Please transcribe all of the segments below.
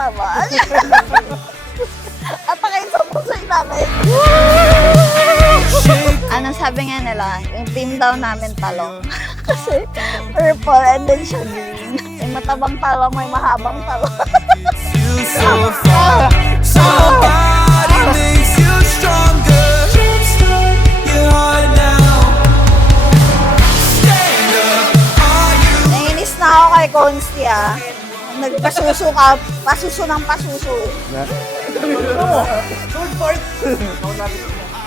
taba. At kayo sa pusoy namin. Ano sabi nga nila, yung team daw namin talong. Kasi purple and then siya green. Yung matabang talong, may mahabang talong. Somebody makes you stronger. Jumpstart your heart now. Stand up, are you? Nainis na ako kay Consti Nagpasuso ka, pasuso ng pasuso.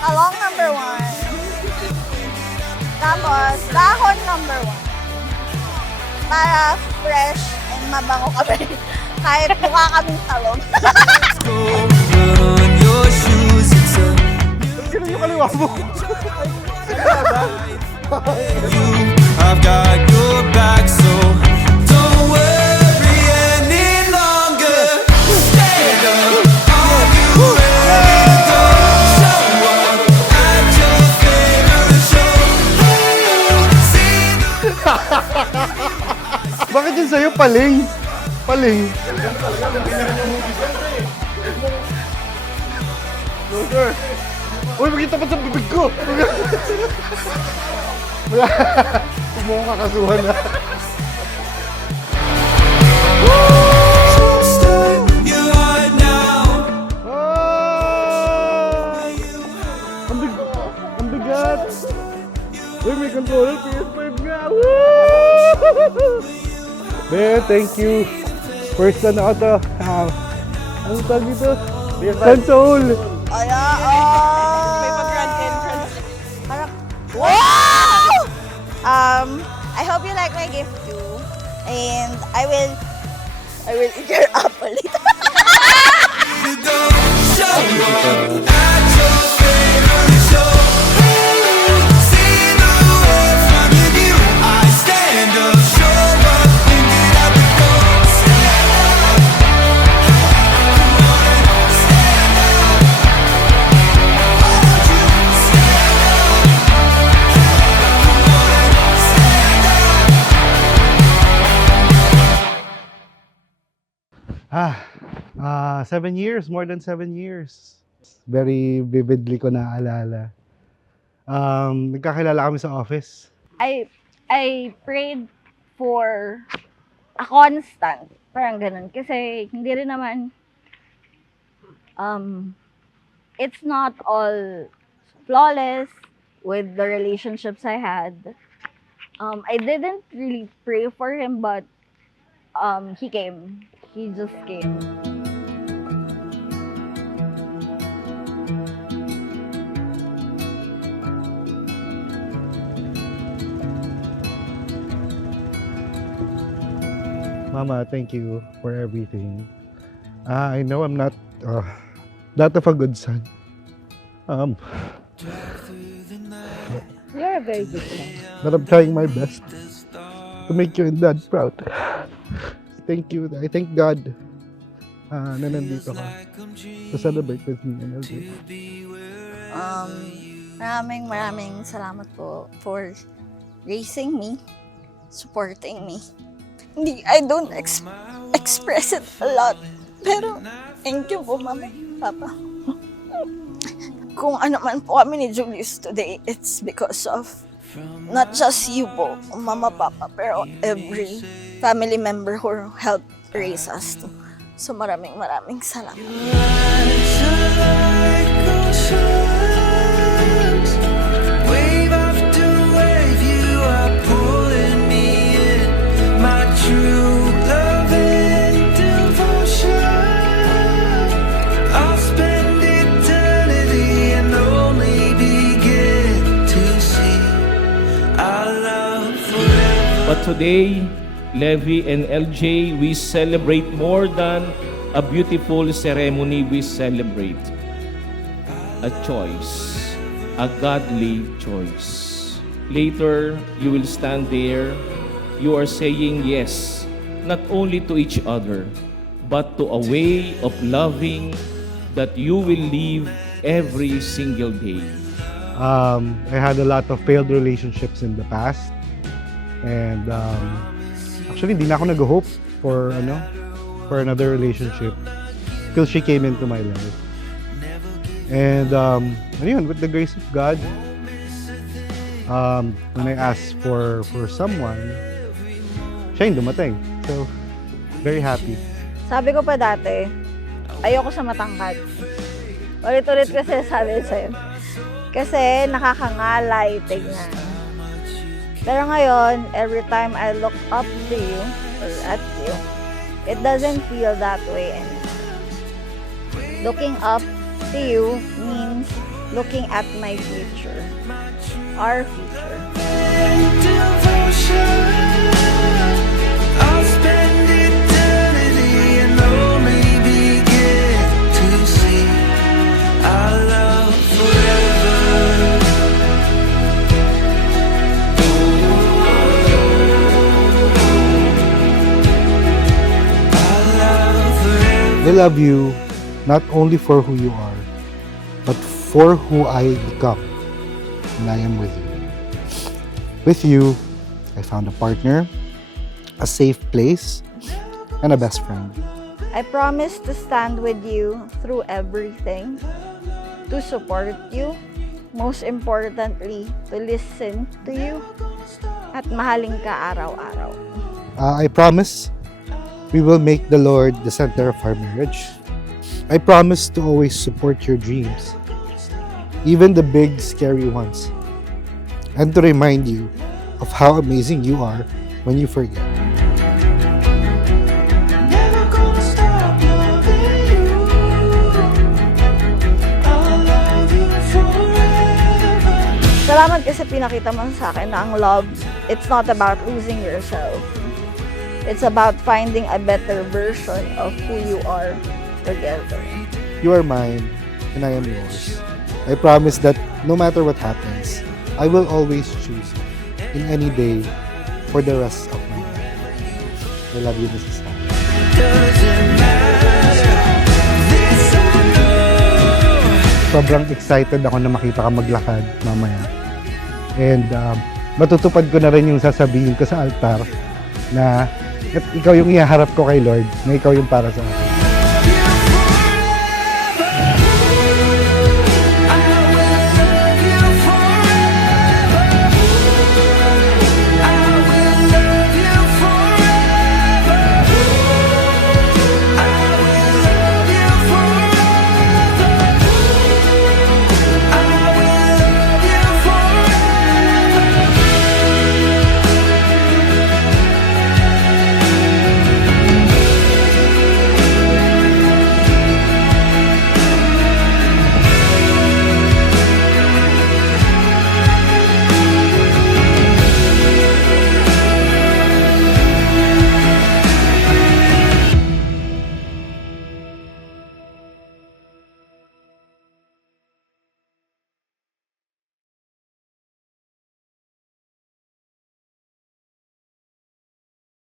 Talong number 1. Tapos, dahon number 1. Para fresh and mabango kami. Kahit mukha kaming talong. Go put on your shoes. It's a Ganun yung kaliwa mo. you. I've got your back, so don't worry any longer. Stand up, are you ready to go? Show up at your favorite show. See the Bakit yun sa'yo paling? Paling. No, sir. Uy, makita pa sa bibig ko. Huwag mo akong kakasuhan na. Jumpstart your heart now. Ah! Ang bigat. Uy, may controller. PS5 nga. Woo! Ben, thank you. First na ako to. Anong tawag dito? Console. May pag-grand entrance. Parang, wow! I hope you like my gift too. And I will eat your apple. To go show up at your favorite show. See the world from your view. I stand up, show up, and get out the door. Stand up, come on, stand up. Won't you stand up? Come on, stand up. 7 years, more than 7 years. Very vividly ko naaalala. Nagkakilala kami sa office. I prayed for a constant. Parang ganun. Kasi hindi rin naman, it's not all flawless with the relationships I had. I didn't really pray for him, but he came. He just came. Mama, thank you for everything. I know I'm not that of a good son. You're a very good son. But I'm trying my best to make you and Dad proud. Thank you. I thank God na nandito ka to celebrate with me and LJ. Maraming salamat po for raising me, supporting me. I don't express it a lot, pero thank you po, Mama, Papa. Kung ano man po kami ni Julius today, it's because of not just you po, Mama, Papa, pero every family member who helped raise us too. So maraming salamat. Wave after wave, you are pulling me in. My true love and devotion. I'll spend eternity and only begin to see our love forever. But today, Levi and LJ, we celebrate more than a beautiful ceremony. We celebrate a choice, a godly choice. Later, you will stand there. You are saying yes, not only to each other, but to a way of loving that you will live every single day. I had a lot of failed relationships in the past. And actually, hindi na ako nag-hope for for another relationship till she came into my life. And ayun, with the grace of God, when I asked for someone, siya yung dumating. So, very happy. Sabi ko pa dati, ayoko sa matangkad. Ulit-ulit kasi sabi sa'yo. Kasi nakakakalay tignan. Pero ngayon, every time I look up to you, or at you, it doesn't feel that way anymore. Looking up to you means looking at my future. Our future. I'll spend eternity and only begin to see our love forever. Our love forever. I love you not only for who you are, but for who I become when I am with you. With you, I found a partner, a safe place, and a best friend. I promise to stand with you through everything, to support you, most importantly, to listen to you, at mahalin ka araw-araw. I promise we will make the Lord the center of our marriage. I promise to always support your dreams, even the big, scary ones, and to remind you of how amazing you are when you forget. Never gonna stop loving you. I'll love you forever. Salamat kasi pinakita mo sa akin na ang love, it's not about losing yourself. It's about finding a better version of who you are together. You are mine, and I am yours. I promise that no matter what happens, I will always choose you in any day for the rest of my life. I love you, Mrs. Tan. Doesn't matter. This I know. Sobrang excited ako na makita ka maglakad mamaya. And matutupad ko na rin yung sasabihin ko sa altar na ikaw yung ihaharap ko kay Lord, na ikaw yung para sa akin.